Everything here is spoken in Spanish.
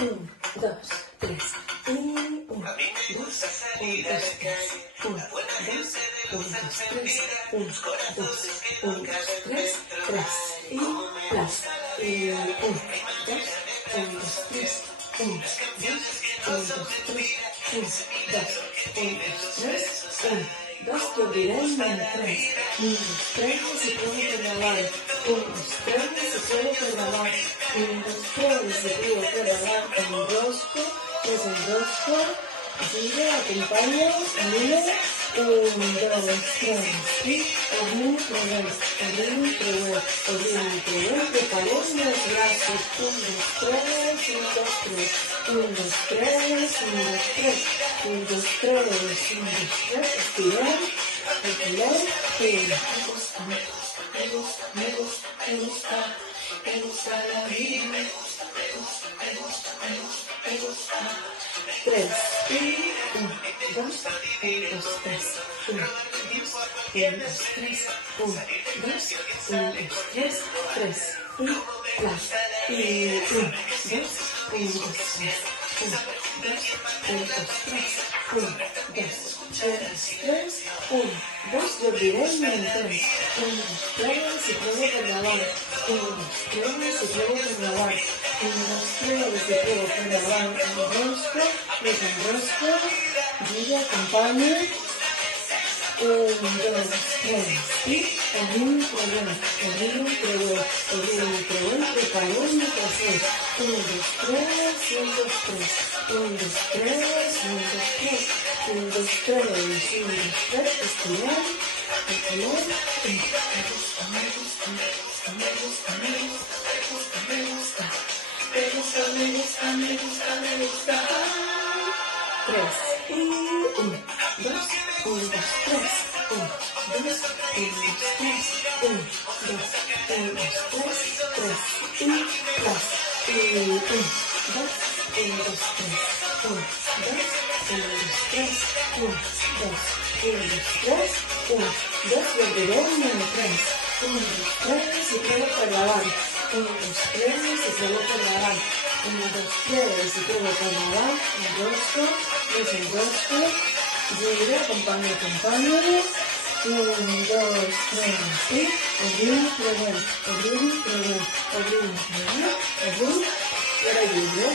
1, 2, 3. Y 1, 2, 1, 2, 3. 1, 2, 1, 2, 3. 1, 2, 1, 2, 3. 3. Y plus. Y 1, 2, 1, 2, 3. 1, 2, 1, 2, 3. 1, 2, 1, 2, 3. 1, 2, que abrirem en 3. 1, 2, 3, y pruebo per davant. 1, 2, 3, y pruebo per davant. 1, 2, 3, y pruebo per davant. Enrosco, desenrosco, giro, acompaño, animo. 1, 2, 3, y obrim, creuem, obrim, creuem, obrim, creuem, preparem els braços. 1, 2, 3, 1, 2, 3. 1, 2, 3, 1, 2, 3. 1, 2, 3, 1, 2, 3. Estirem, reculem, fem. Me gusta la vida, me gusta. 3, y 1, 2, 1, 2, 3. 1, 2, 1, 2, 3. 1, 2, 1, 2, 3. 3, y plus. Y 1, 2, 1, 2, 3. 1, 2, 1, 2, 3. 1, 2, 3. 1, 2, i obrirem en 3. 1, 2, 3, i pruebo per davant. 1, 2, 3, i pruebo per davant. 1, 2, 3, i pruebo per davant. Enrosco, desenrosco, giro, acompaño. 1, 2, 3, i obrim, creuem, obrim, creuem, obrim, creuem, preparem el tercer. 1, 2, 3, 1, 2, 3. 1, 2, 3, 1, 2, 3. 1, 2, 3, 1, 2, 3. Estirem, reculem. Me gusta, me gusta, me gusta, me gusta, me gusta. Me gusta, me gusta, me gusta, me gusta. 3, y 1, 2, 1, 2, 3. 1, 2, 1, 2, 3. 1, 2, 1, 2, 3. 3, y plus. Y 1, 2, 1, 2, 3. 1, 2, 1, 2, 3. 1, 2, 1, 2, 3. 1, 2, i obrirem en 3. 1, 2, 3, i pruebo per davant. 1, 2, 3, i pruebo per davant. 1, 2, 3, i pruebo per davant. Enrosco, desenrosco, giro, acompaño, acompaño. 1, 2, 3, y obrim, creuem, obrim, creuem, obrim, creuem, obrim, i ara giro.